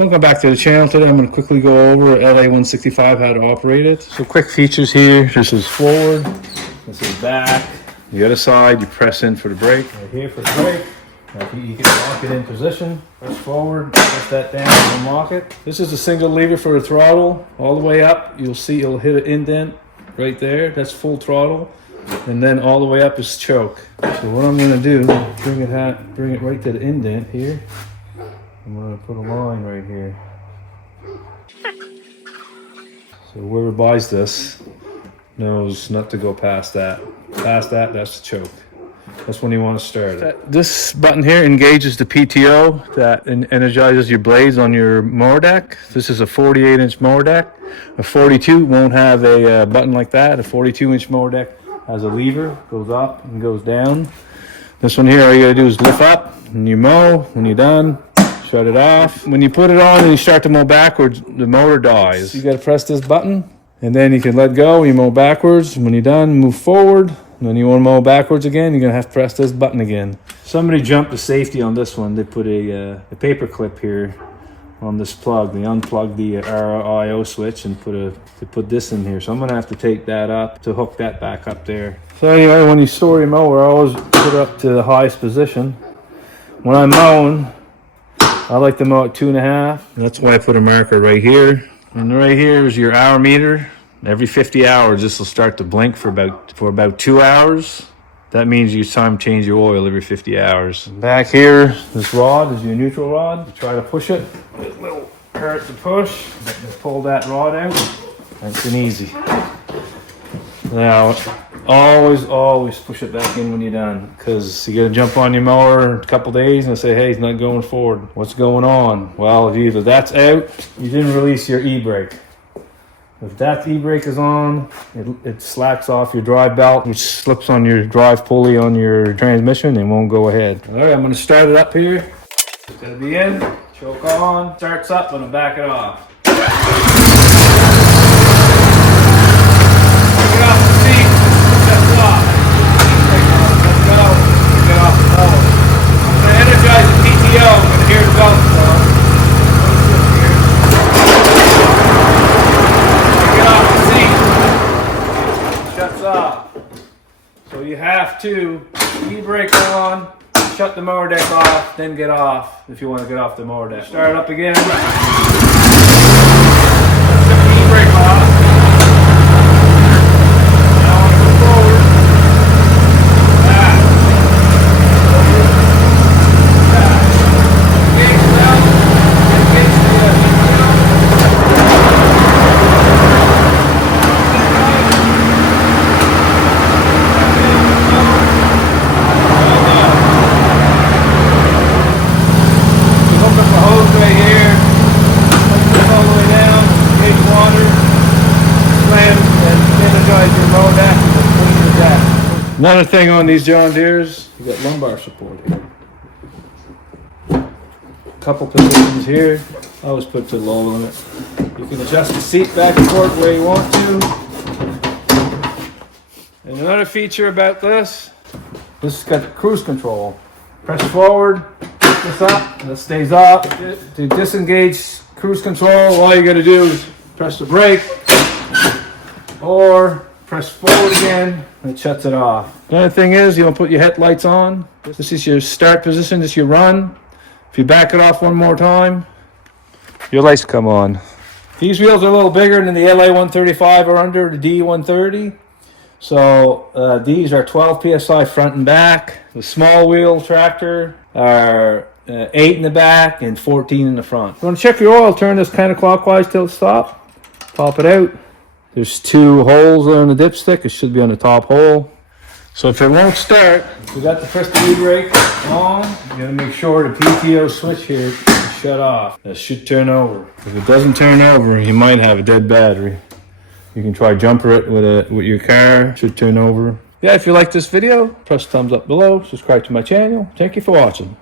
Welcome back to the channel. Today I'm going to quickly go over LA165, how to operate it. So quick features here. This is forward, this is back. The other side, you press in for the brake. Right here for the brake. You can lock it in position. Press forward, press that down and lock it. This is a single lever for the throttle. All the way up, you'll see it'll hit an indent right there. That's full throttle. And then all the way up is choke. So what I'm going to do, bring it right to the indent here. I'm going to put a line right here. So whoever buys this knows not to go past that. Past that, that's the choke. That's when you want to start it. This button here engages the PTO that energizes your blades on your mower deck. This is a 48-inch mower deck. A 42 won't have a button like that. A 42-inch mower deck has a lever, goes up and goes down. This one here, all you gotta do is lift up and you mow. When you're done, shut it off. When you put it on and you start to mow backwards, the motor dies. You gotta press this button and then you can let go. You mow backwards. When you're done, move forward. When you want to mow backwards again, you're gonna have to press this button again. Somebody jumped the safety on this one. They put a paper clip here on this plug. They unplugged the RIO switch and put this in here. So I'm gonna have to take that up to hook that back up there. So anyway, when you store your mower, I always put it up to the highest position. When I'm mowing, I like to mow at 2.5. That's why I put a marker right here. And right here is your hour meter. Every 50 hours, this will start to blink for about 2 hours. That means you time to change your oil every 50 hours. Back here, this rod is your neutral rod. You try to push it. It's a little hurt to push. Just pull that rod out. Nice and easy. Now, always push it back in when you're done, because you got to jump on your mower in a couple days and say, hey, it's not going forward. What's going on? Well, if either that's out, you didn't release your e-brake. If that e-brake is on, it slacks off your drive belt, which slips on your drive pulley on your transmission and won't go ahead. All right, I'm going to start it up here. It's going to be in, choke on, starts up, I'm going to back it off. Get off the seat, that's off. Let's go, get off the mower. I'm going to energize the PTO, I'm going to hear the belt start. So you have to e-brake on, shut the mower deck off, then get off if you want to get off the mower deck. Start it up again. Shut the e-brake off. Now I want to go forward. Back. Back. Engage down. Engage the Another thing on these John Deeres, you got lumbar support here. Couple positions here. I always put to low limit. You can adjust the seat back and forth where you want to. And another feature about this has got cruise control. Press forward, pick this up, and it stays up. To disengage cruise control, all you got to do is press the brake or press forward again, and it shuts it off. The other thing is, you want to put your headlights on. This is your start position, this is your run. If you back it off one more time, your lights come on. These wheels are a little bigger than the LA135 or under, the D130. So these are 12 PSI front and back. The small wheel tractor are 8 in the back and 14 in the front. If you want to check your oil, turn this counterclockwise till it stops. Pop it out. There's 2 holes there on the dipstick. It should be on the top hole. So if it won't start, we got to press the e-brake on. You gotta make sure the PTO switch here is shut off. That should turn over. If it doesn't turn over, you might have a dead battery. You can try jumper it with your car. It should turn over. Yeah, if you like this video, press thumbs up below. Subscribe to my channel. Thank you for watching.